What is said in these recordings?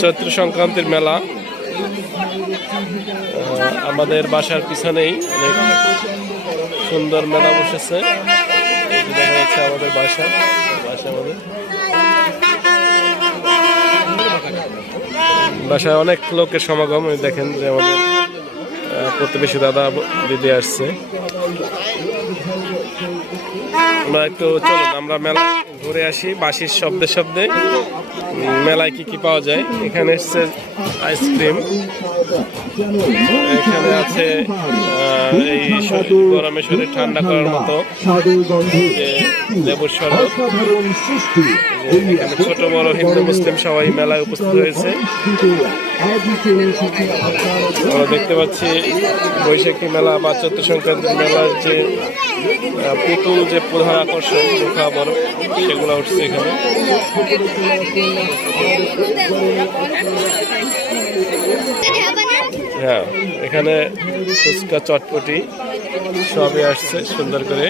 চৈত্র সংক্রান্তির মেলা। আমাদের বাসার পিছনেই অনেক সুন্দর মেলা বসেছে। দেখা যাচ্ছে আমাদের বাসা আমাদের বাসায় অনেক লোকের সমাগম। দেখেন যে আমাদের প্রতিবেশী দাদা দিদি আসছে। আমরা একটু চলুন আমরা মেলায় ঘুরে আসি। বাঁশির শব্দে শব্দে মেলায় কি কি পাওয়া যায়। এখানে এসছে আইসক্রিম, এখানে আছে এই গরমে শরীর ঠান্ডা করার মতো লেবুর শরবত। এখানে ছোট বড় হিন্দু মুসলিম সবাই মেলায় উপস্থিত হয়েছে। আমরা দেখতে পাচ্ছি বৈশাখী মেলা বা চৈত্র সংক্রান্তির মেলার যে পুতুল যে প্রধান আকর্ষণ মুখা বড় সেগুলো উঠছে এখানে। হ্যাঁ, এখানে ফুচকা চটপটি সবই আসছে সুন্দর করে।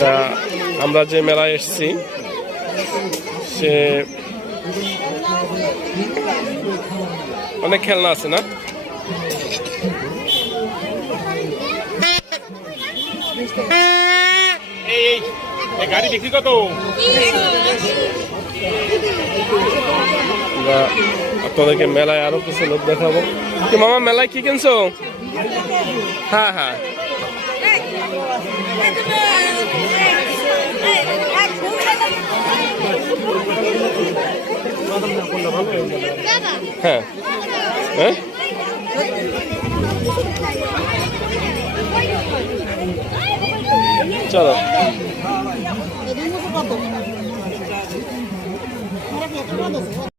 তা আমরা যে মেলায় এসছি সে অনেক খেলনা আছে না? গাড়ি বিক্রি কত? আপনাদেরকে মেলায় আরো কিছু লোক দেখাবো। কি মামা মেলায় কি কিনছো? হ্যাঁ হ্যাঁ, হ্যাঁ হ্যাঁ, চলো।